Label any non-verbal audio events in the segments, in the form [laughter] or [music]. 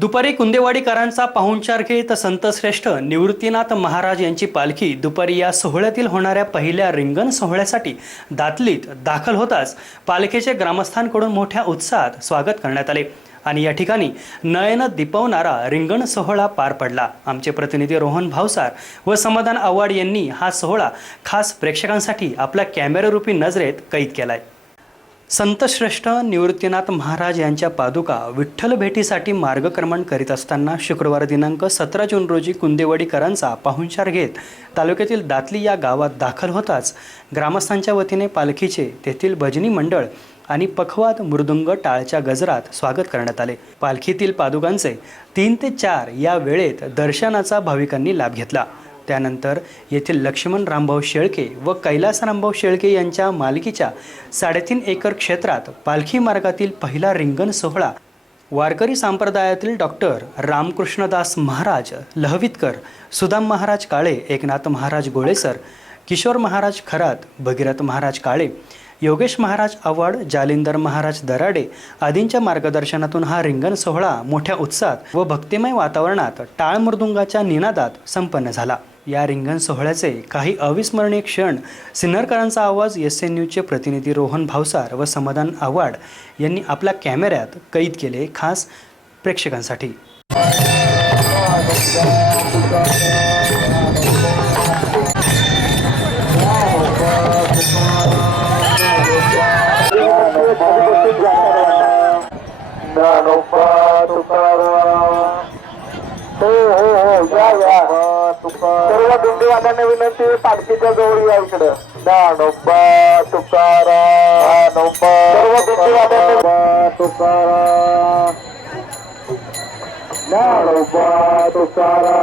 दुपारी कुंदेवाडीकरांचा पाहुणचार घेत संतश्रेष्ठ निवृत्तीनाथ महाराज यांची पालखी दुपारी या सोहळ्यातील होणाऱ्या पहिल्या रिंगण सोहळ्यासाठी दातलीत दाखल होताच पालखीचे ग्रामस्थांकडून मोठ्या उत्साहात स्वागत करण्यात आले. आणि या ठिकाणी नयन दिपवणारा रिंगण सोहळा पार पडला. आमचे प्रतिनिधी रोहन भावसार व समाधान आव्हाड यांनी हा सोहळा खास प्रेक्षकांसाठी आपल्या कॅमेरारूपी नजरेत कैद केलाय. संतश्रेष्ठ निवृत्तीनाथ महाराज यांच्या पादुका विठ्ठल भेटीसाठी मार्गक्रमण करीत असताना शुक्रवार दिनांक सतरा जून रोजी कुंदेवाडीकरांचा पाहुणचार घेत तालुक्यातील दातली या गावात दाखल होताच ग्रामस्थांच्या वतीने पालखीचे तेथील भजनी मंडळ आणि पखवाद मृदुंग टाळच्या गजरात स्वागत करण्यात आले. पालखीतील पादुकांचे तीन ते चार या वेळेत दर्शनाचा भाविकांनी लाभ घेतला. त्यानंतर येथील लक्ष्मण रामभाऊ शेळके व कैलास रामभाऊ शेळके यांच्या मालकीच्या साडेतीन एकर क्षेत्रात पालखी मार्गातील पहिला रिंगण सोहळा वारकरी संप्रदायातील डॉक्टर रामकृष्णदास महाराज लहवितकर सुदाम महाराज काळे एकनाथ महाराज गोळेसर किशोर महाराज खरात भगीरथ महाराज काळे योगेश महाराज आव्हाड जालिंदर महाराज दराडे आदींच्या मार्गदर्शनातून हा रिंगण सोहळा मोठ्या उत्साहात व भक्तिमय वातावरणात टाळ मृदुंगाच्या निनादात संपन्न झाला. या रिंगण सोहळ्याचे काही अविस्मरणीय क्षण सिन्नरकरांचा आवाज एस एन न्यूजचे प्रतिनिधी रोहन भावसार व समाधान आव्हाड यांनी आपल्या कॅमेऱ्यात कैद केले खास प्रेक्षकांसाठी. दिंडीवाल्यांना विनंती पालखीच्या जवळ या इकडं. दानोबा तुकारा दानोबा तुकारा ज्ञानोबा तुकारा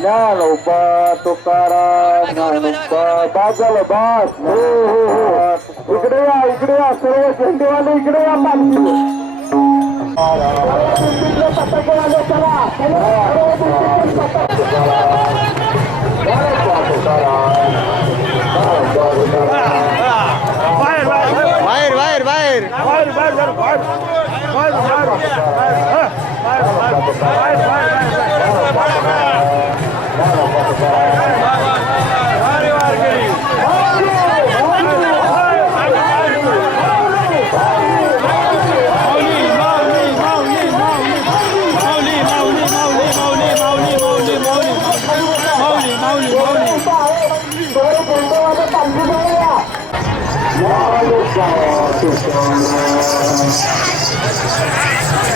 ज्ञानोबा तुकारा ज्ञानोबा हो हो हो. इकडे या इकडे या सर्व झेंडेवाले इकडे या पालखी. Wire wire wire. பார்த்து பாரு பார்த்து பாரு Hãy subscribe cho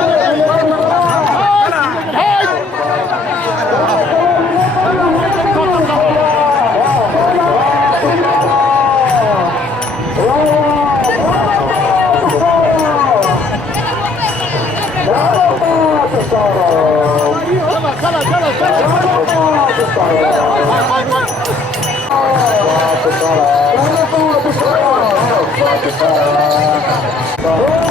Para, para, para, para, para, para, para, para, para, para,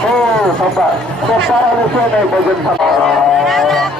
Oh, sampai. Sekarang ini saya bagian sama.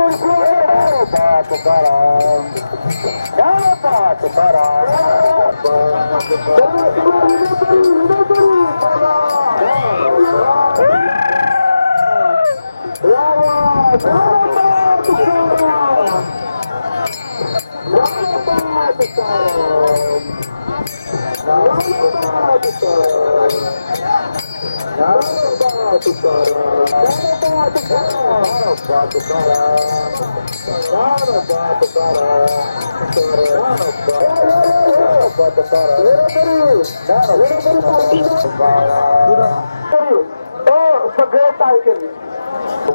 Tulasi Tukaram Gnanappa Tukaram Thank you. बसा. बरं, खाली बसा आता, बस. जाऊ दे, बरं. बरं, साईडला जा, बरं, साईडला जा, साईडला, साईडला जा. बरं, बरं, बरं, बरं, बस, बस, बस, साईडला जा. ए, तुळशी, ए, हो सगळे काय केले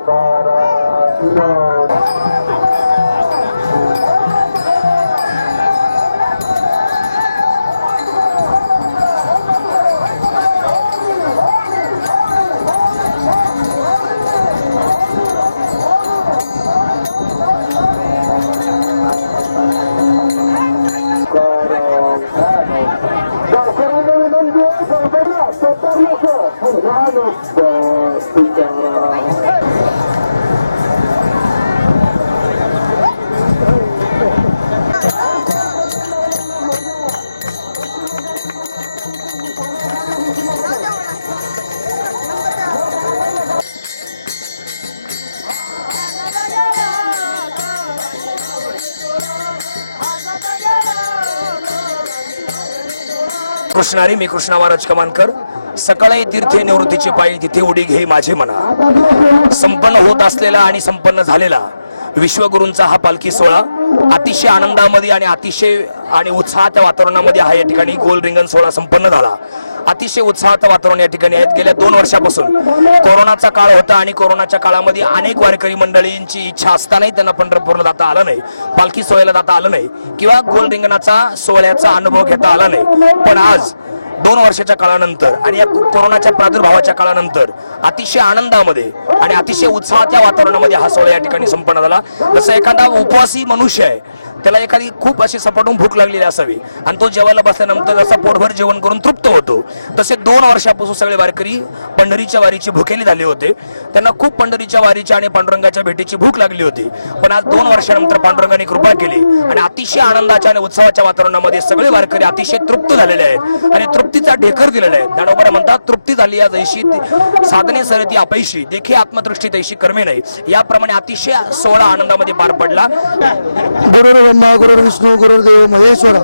गावकऱ्यांना लोक कृष्णारी मी कृष्णा महाराज कमानकर. सकाळी तीर्थे निवृत्तीची पायी तिथे उडी घे माझे मना. संपन्न होत असलेला आणि संपन्न झालेला विश्वगुरूंचा हा पालखी सोहळा अतिशय आनंदामध्ये आणि अतिशय आणि उत्साहाच्या वातावरणामध्ये हा या ठिकाणी गोल रिंगण सोहळा संपन्न झाला. अतिशय उत्साहाचं वातावरण या ठिकाणी आहेत गेल्या दोन वर्षापासून कोरोनाचा काळ होता आणि कोरोनाच्या काळामध्ये अनेक वारकरी मंडळींची इच्छा असतानाही त्यांना पंढरपूरला जाता आलं नाही. पालखी सोहळ्याला जाता आलं नाही. किंवा गोल रिंगणाचा सोहळ्याचा अनुभव घेता आला नाही. पण आज दोन वर्षाच्या काळानंतर आणि या कोरोनाच्या प्रादुर्भावाच्या काळानंतर अतिशय आनंदामध्ये आणि अतिशय उत्साहाच्या वातावरणामध्ये हा सोहळा या ठिकाणी संपन्न झाला. जसं एखादा उपवासी मनुष्य आहे त्याला एखादी खूप अशी सपाटून भूक लागलेली असावी. आणि तो जेवायला बसल्यानंतर असा पोटभर जेवण करून तृप्त होतो. तसे दोन वर्षापासून सगळे वारकरी पंढरीच्या वारीची भुकेली झाले होते. त्यांना खूप पंढरीच्या वारीच्या आणि पांडुरंगाच्या भेटीची भूक लागली होती. पण आज दोन वर्षानंतर पांडुरंगाने कृपा केली. आणि अतिशय आनंदाच्या आणि उत्सवाच्या वातावरणामध्ये सगळे वारकरी अतिशय तृप्त झालेले आहेत. आणि तृप्तीचा ढेकर दिलेला आहे. ज्ञानोबा म्हणतात तृप्ती झाली या जैशी साधने सरती अपैशी. देखी आत्मदृष्टी तैशी कर्मे नाही. याप्रमाणे अतिशय सोहळा आनंदामध्ये पार पडला. गुरुर ब्रह्मा गुरुर विष्णू गुरुर्देव महेश्वरा.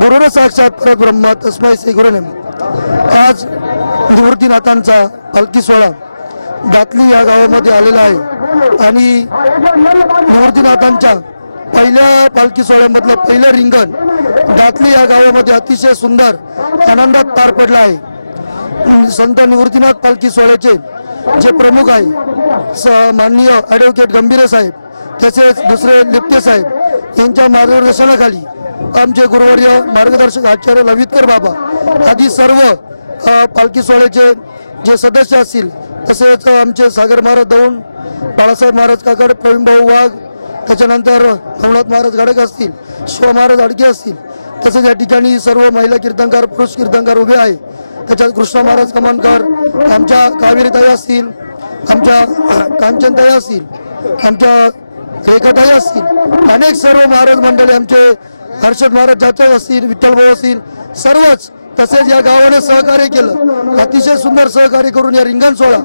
गुरुर साक्षात परत ब्रह्मा तस्मै श्री गुरुनेम आज निवृत्तीनाथांचा पालखी सोहळा दातली या गावामध्ये आलेला आहे. आणि निवृत्तीनाथांच्या पहिल्या पालखी सोहळ्यामधलं पहिलं रिंगण दातली या गावामध्ये अतिशय सुंदर आनंदात पार पडलं आहे. संत निवृत्तीनाथ पालखी सोहळ्याचे जे प्रमुख आहे स माननीय ॲडव्होकेट गंभीर साहेब तसेच दुसरे लिप्ते साहेब यांच्या मार्गदर्शनाखाली आमचे गुरुवर्य मार्गदर्शक आचार्य लवितकर बाबा आदी सर्व पालखी सोहळ्याचे जे सदस्य असतील तसेच आमचे सागर महाराज दौंड बाळासाहेब महाराज काकड प्रवीणभाऊ वाघ त्याच्यानंतर नवनाथ महाराज गाडक असतील शिव महाराज अडके असतील तसेच या ठिकाणी सर्व महिला कीर्तनकार पुरुष कीर्तनकार उभे आहे. त्याच्यात कृष्णा महाराज कमानकर आमच्या कावेरीताई असतील आमच्या [clears throat] कांचनताई असतील आमच्या रेखाताई असतील अनेक सर्व महाराज मंडळी आमचे हर्षद महाराज जाचव असतील विठ्ठल भाऊ असतील सर्वच तसेच या गावाने सहकार्य केलं. अतिशय सुंदर सहकार्य करून या रिंगण सोहळा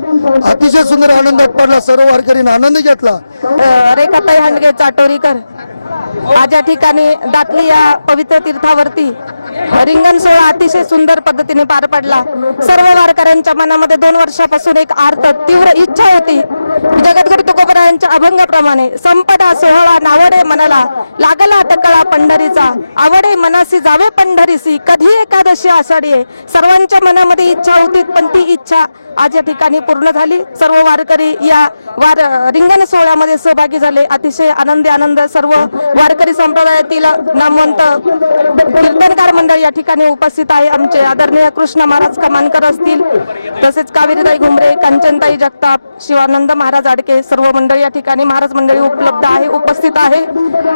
अतिशय सुंदर आनंदात पडला सर्व वारकरीने आनंद घेतला. अ, रेखाताई हंडगे चाटोरीकर. आज या ठिकाणी दातली या पवित्र तीर्थावरती रिंगण सोहळा अतिशय सुंदर पद्धतीने पार पडला. सर्व वारकऱ्यांच्या मनामध्ये दोन वर्षापासून एक आर्त तीव्र इच्छा होती. जगद्गुरु तुकोबरायांच्या अभंगाप्रमाणे संपदा सोहळा नावडे मनाला लागला टकळा पंढरीचा. आवडे मनासी जावे पंढरीसी कधी एकादशी आषाढी सर्वांच्या मनामध्ये इच्छा होती पण ती इच्छा आज या ठिकाणी पूर्ण झाली. सर्व वारकरी या वार रिंगण सोहळ्यामध्ये सहभागी झाले. अतिशय आनंदी आनंद सर्व वारकरी संप्रदायातील नामवंत कीर्तनकार मंडळ या ठिकाणी उपस्थित आहे. आमचे आदरणीय कृष्ण महाराज कमानकर असतील तसेच कावेरीताई घुमरे कांचनताई जगताप शिवानंद महाराज आडके सर्व मंडळी या ठिकाणी महाराज मंडळी उपलब्ध आहे उपस्थित आहे.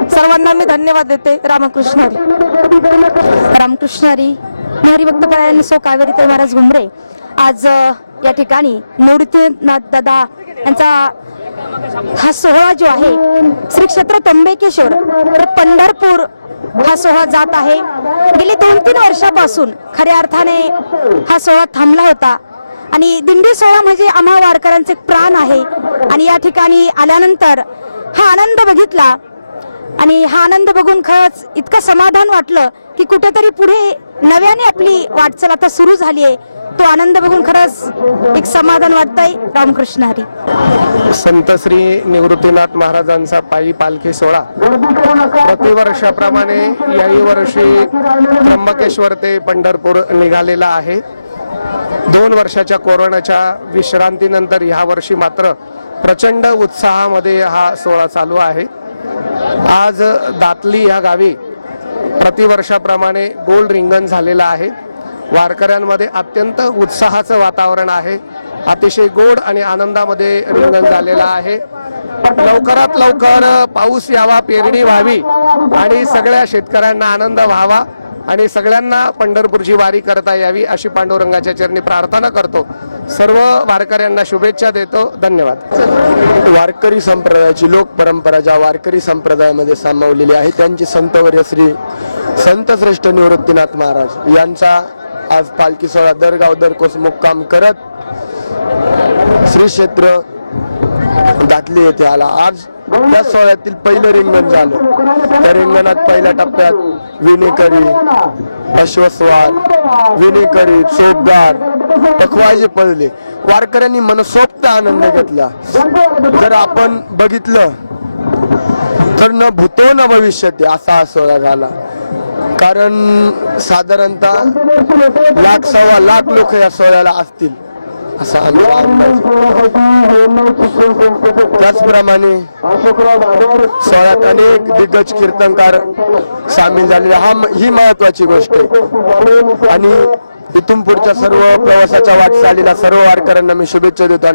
सर्वांना मी धन्यवाद देते. रामकृष्ण हरी. रामकृष्ण हरी. हरिभक्त परायण सो कावेरीताई महाराज घुमरे. आज या ठिकाणी निवृत्तीनाथ दादा यांचा हा सोहळा जो आहे श्री क्षेत्र तंबेकेश्वर तर पंढरपूर हा सोहळा जात आहे. गेली दोन तीन वर्षापासून खऱ्या अर्थाने हा सोहळा थांबला होता. आणि दिंडी सोहळा म्हणजे आम्हा वारकऱ्यांचे एक प्राण आहे. आणि या ठिकाणी आल्यानंतर हा आनंद बघितला. आणि हा आनंद बघून खरंच इतकं समाधान वाटलं की कुठेतरी पुढे नव्याने आपली वाटचाल आता सुरू झाली आहे. तो आनंद बघून खरंच एक समाधान वाटतंय. रामकृष्ण हरी. संत श्री निवृत्तीनाथ महाराजांचा पायी पालखी सोहळा. प्रतिवर्षाप्रमाणे याही वर्षी त्र्यंबकेश्वर ते पंढरपूर निघालेला आहे. दोन वर्षाच्या कोरोनाच्या विश्रांतीनंतर ह्या वर्षी मात्र प्रचंड उत्साहामध्ये हा सोहळा चालू आहे. आज दातली ह्या गावी प्रतिवर्षाप्रमाणे गोल रिंगण झालेलं आहे. वारकऱ्यांमध्ये अत्यंत उत्साहाचं वातावरण आहे. अतिशय गोड आणि आनंदामध्ये रिंगण झालेलं आहे. लवकरात लवकर पाऊस यावा पेरणी व्हावी आणि सगळ्या शेतकऱ्यांना आनंद व्हावा आणि सगळ्यांना पंढरपूरची वारी करता यावी अशी पांडुरंगाच्या चरणी प्रार्थना करतो. सर्व वारकऱ्यांना शुभेच्छा देतो. धन्यवाद. वारकरी संप्रदायाची लोक परंपरा ज्या वारकरी संप्रदायामध्ये सामावलेली आहे त्यांचे संतवर्य श्री संतश्रेष्ठ निवृत्तीनाथ महाराज यांचा आज पालखी सोहळा दरगाव दरकोस मुक्काम करत श्री क्षेत्र दातली येथे आला. आज त्या सोहळ्यातील पहिलं रिंगण झालं. त्या रिंगणात पहिल्या टप्प्यात विनेकरी अश्वस्वार विनेकरी चोपगार पखवाजे पडले वारकऱ्यांनी मनसोक्त आनंद घेतला. जर आपण बघितलं तर न भूतो न भविष्यते असा हा सोहळा झाला. कारण साधारणतः लाख सव्वा लाख लोक या सोहळ्याला असतील असा आमचा अंदाज त्याचप्रमाणे सोहळ्यात अनेक दिग्गज कीर्तनकार सामील झालेले हा ही महत्वाची गोष्ट आहे. आणि इथून पुढच्या सर्व प्रवासाच्या वाटचालीला सर्व वारकऱ्यांना मी शुभेच्छा देतो.